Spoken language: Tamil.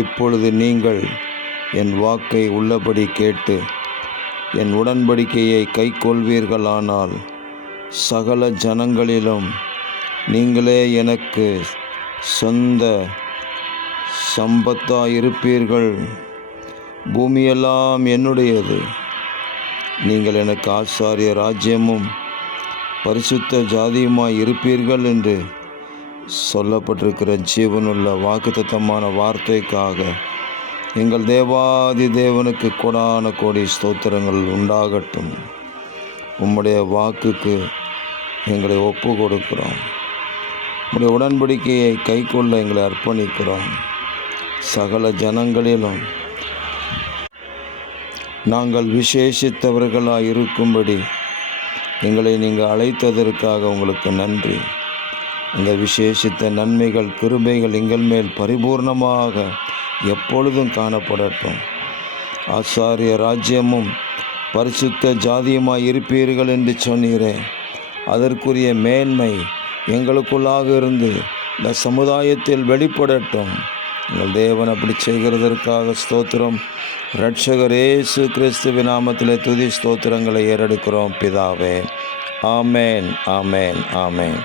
இப்பொழுது நீங்கள் என் வாக்கை உள்ளபடி கேட்டு என் உடன்படிக்கையை கைக்கொள்வீர்களானால் சகல ஜனங்களிலும் நீங்களே எனக்கு சொந்த சம்பத்தாயிருப்பீர்கள். பூமியெல்லாம் என்னுடையது. நீங்கள் எனக்கு ஆசாரிய ராஜ்யமும் பரிசுத்த ஜாதியுமாய் இருப்பீர்கள் என்று சொல்லப்பட்டிருக்கிற ஜீவனுள்ள வாக்குத்தத்தமான வார்த்தைக்காக எங்கள் தேவாதி தேவனுக்கு கொடான கோடி ஸ்தோத்திரங்கள் உண்டாகட்டும். உம்முடைய வாக்குக்கு எங்களை ஒப்பு கொடுக்கிறோம். உம்முடைய உடன்படிக்கையை கைக்கொள்ள எங்களை அர்ப்பணிக்கிறோம். சகல ஜனங்களிலும் நாங்கள் விசேஷித்தவர்களாக இருக்கும்படி எங்களை நீங்கள் அழைத்ததற்காக உங்களுக்கு நன்றி. இந்த விசேஷித்த நன்மைகள் கிருபைகள் எங்கள் மேல் பரிபூர்ணமாக எப்பொழுதும் காணப்படட்டும். ஆசாரிய ராஜ்யமும் பரிசுத்த ஜாதியுமாய் இருப்பீர்கள் என்று சொன்னீரே, அதற்குரிய மேன்மை எங்களுக்குள்ளாக இருந்து இந்த சமுதாயத்தில் வெளிப்படட்டும். எங்கள் தேவன் அப்படி செய்கிறதற்காக ஸ்தோத்திரம். இரட்சகர் இயேசு கிறிஸ்துவின் நாமத்திலே துதி ஸ்தோத்திரங்களை ஏறெடுக்கிறோம் பிதாவே. ஆமேன், ஆமேன், ஆமேன்.